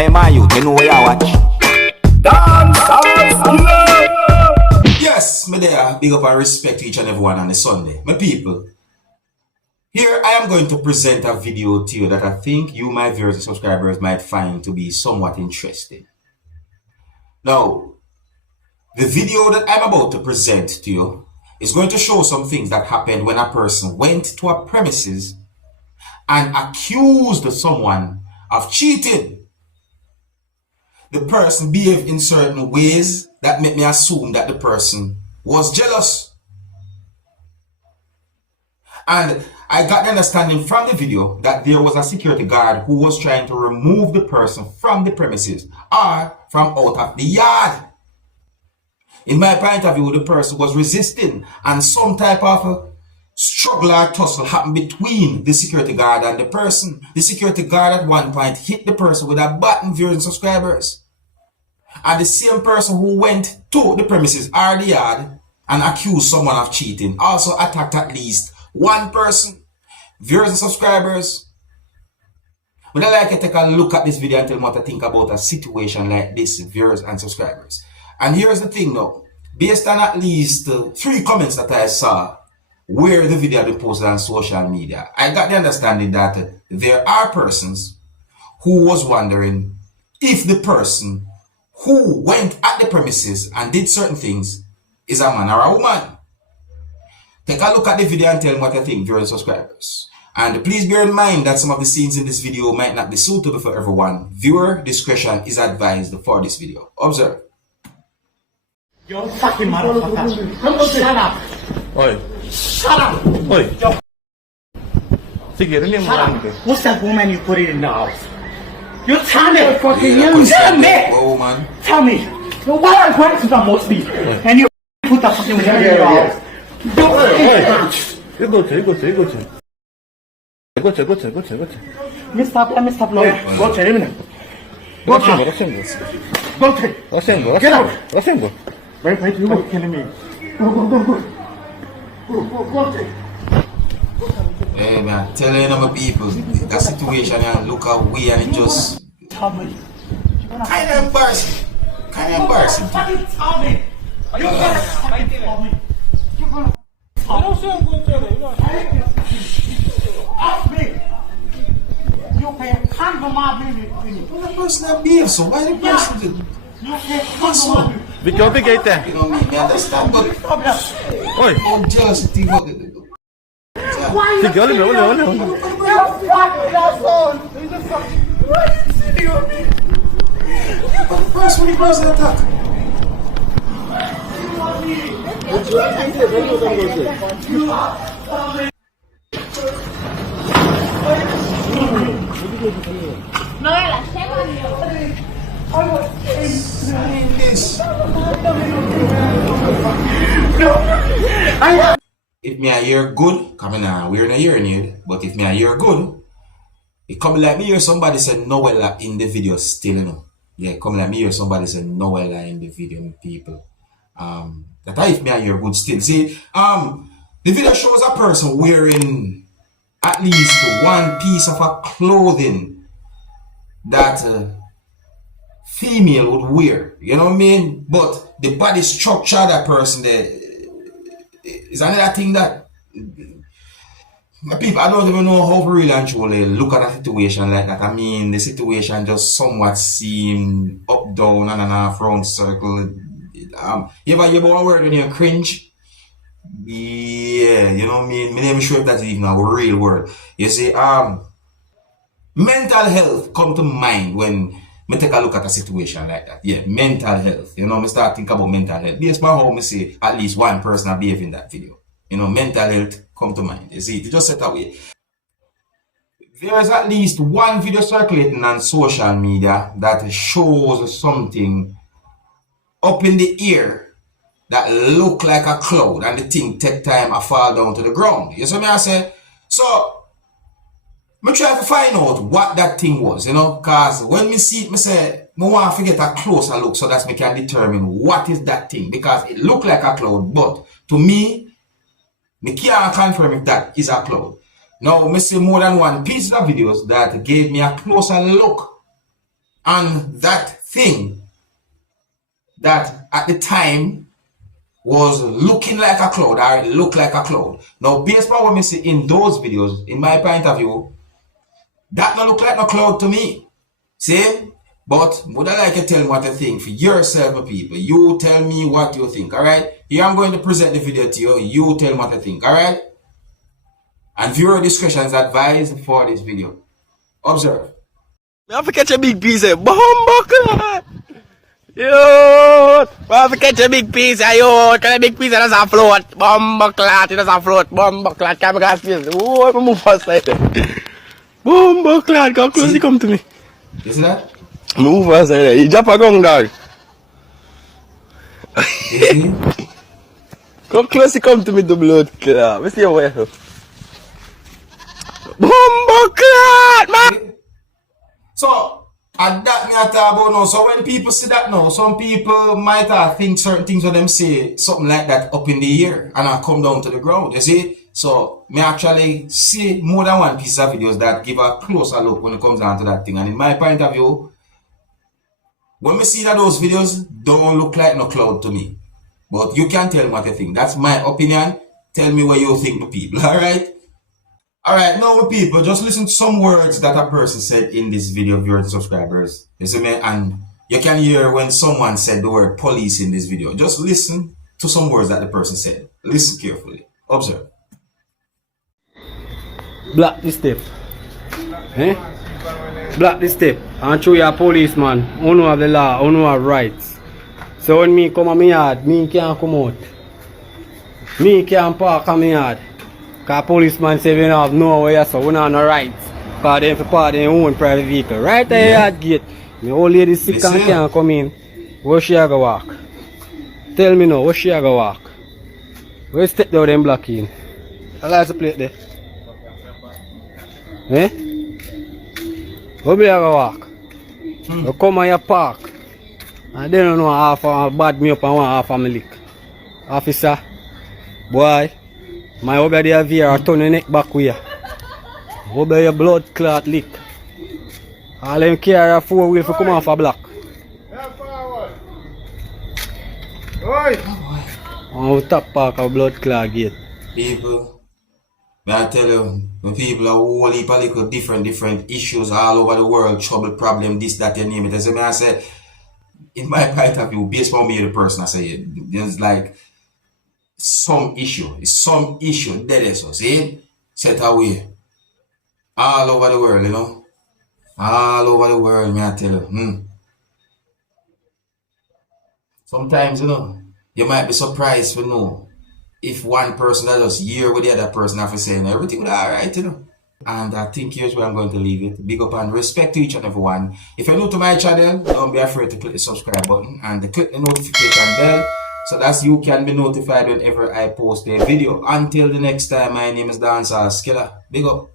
Hey man, you know where you watch? Dancehall skilla. Yes, me there. Big up and respect to each and everyone on the Sunday. My people, here I am going to present a video to you that I think you, my viewers and subscribers, might find to be somewhat interesting. Now, the video that I'm about to present to you is going to show some things that happened when a person went to a premises and accused someone of cheating. The person behaved in certain ways that made me assume that the person was jealous. And I got the understanding from the video that there was a security guard who was trying to remove the person from the premises or from out of the yard. In my point of view, the person was resisting and some type of struggle or tussle happened between the security guard and the person. The security guard at one point hit the person with a baton, viewers and subscribers. And the same person who went to the premises or the yard and accused someone of cheating also attacked at least one person. Viewers and subscribers, would I like to take a look at this video and tell me what I think about a situation like this, viewers and subscribers. And here's the thing now, based on at least 3 comments that I saw where the video had been posted on social media, I got the understanding that there are persons who was wondering if the person who went at the premises and did certain things is a man or a woman. Take a look at the video and tell me what you think, viewers and subscribers. And please bear in mind that some of the scenes in this video might not be suitable for everyone. Viewer discretion is advised for this video. Observe. You fucking motherfucker. Shut up. Oi. Shut up. Oi. Sige, Shut up. What's that woman you put it in the house? You tell me. Tell me. Oh, man. Tell me. Why are you going to the mostly? And you put the fucking woman in your house? 이거지. Mr. Floyd. Go to him. Go to him. Get out. Wait, you were killing me. Go. Hey man, tell you my people, that situation and look how we and it just kind of embarrassing. Fucking tell me. You gonna fucking tell me. Ask me. You pay $100 for my baby. Well, the person that behaves, so why the person did? You pay $100. Vi kan bygga ut det. You know what I mean? I understand, but Oj. no jealousy, what the Tycker jag håller. You fucking asshole. You just fucking. Why are you sitting on me? When the person attack. Noella, scema If me a hear good, come in now, we're in a hearing aid, but if me a hear good, it come like me hear somebody say Noella in the video still, you know. Yeah, come like me hear somebody say Noella in the video, people. That if me a hear good still. See, the video shows a person wearing at least one piece of a clothing that female would wear, you know what I mean? But the body structure of that person there is another thing that people, I don't even know how to really and truly look at a situation like that. I mean, the situation just somewhat seem up, down, and an half round circle. You ever hear about a word when you cringe? Yeah, you know what I mean? I'm not even sure if that's even a real word. You see, mental health come to mind when I take a look at a situation like that. Yeah, mental health. You know, I start thinking about mental health. Based on how I see at least one person behave in that video. You know, mental health come to mind. You see, it just set away. There is at least one video circulating on social media that shows something up in the air that look like a cloud, and the thing take time to fall down to the ground. You see what I say? So I try to find out what that thing was, you know, because when me see it, I say, I want to get a closer look so that I can determine what is that thing, because it look like a cloud, but to me, I can't confirm if that is a cloud. Now, I see more than one piece of videos that gave me a closer look And that thing that at the time was looking like a cloud, or it looked like a cloud. Now, based on what I see in those videos, in my point of view, that don't look like no cloud to me. See? But would I like to tell me what you think for yourself, my people? You tell me what you think, alright? Here I'm going to present the video to you. You tell me what you think, alright? And viewer discretion is advised for this video. Observe. I have to catch a big piece of bomb. Yo, I have to catch a big piece of yo. Catch a big piece of that's a float. Bomb clat, that's a float. Bomb clat, camera glass piece. Oh, I move fast like that. Bomb clat, come close, come to me. You see that? Move fast like that. You drop a gun, dog. You see? Come close, come to me, the blood clot. Let's see your way. Bomb clat, man. So, and that me I talk about now. So when people see that now, some people might think certain things when them say something like that up in the air and I come down to the ground. You see? So me actually see more than one piece of videos that give a closer look when it comes down to that thing. And in my point of view, when we see that those videos don't look like no cloud to me. But you can tell me what you think. That's my opinion. Tell me what you think, my people. Alright? Alright, now people, just listen to some words that a person said in this video, viewers and subscribers. You see me? And you can hear when someone said the word police in this video. Just listen to some words that the person said. Listen carefully. Observe. Block the step. Eh? Block the step. And show you a policeman. Who know have the law, who know have rights. So when me come on my yard, me can't come out. Me can't park on my yard. Because policeman say we don't have nowhere, so we don't have no rights. Because they have to park their own private vehicle. Right at the yard gate. My old lady sick and can't come in. Where she a go walk? Tell me now, where she a go walk? Where step down them block in? I like to play there. Eh? Where me a go walk? You come and you park. And they don't know half a bad me up and one half a me lick. Officer, boy, my over there here turn your neck back with you. Over your blood clot lick. All them carry a 4-wheel for come off a block. On top park a blood clot gate. People, may I tell you, when people are whole heap of little different issues all over the world, trouble, problem, this, that, you name it. As I said, in my point of view, based on me the person I say, there's like some issue. It's some issue dead so see? Set away. All over the world, you know. All over the world, may I tell you. Sometimes, you know, you might be surprised to know if one person that just hear what the other person have to say, and everything will be alright, you know. And I think here's where I'm going to leave it. Big up and respect to each and every one. If you're new to my channel, don't be afraid to click the subscribe button and click the notification bell so that you can be notified whenever I post a video. Until the next time, my name is Dancehall skilla. Big up.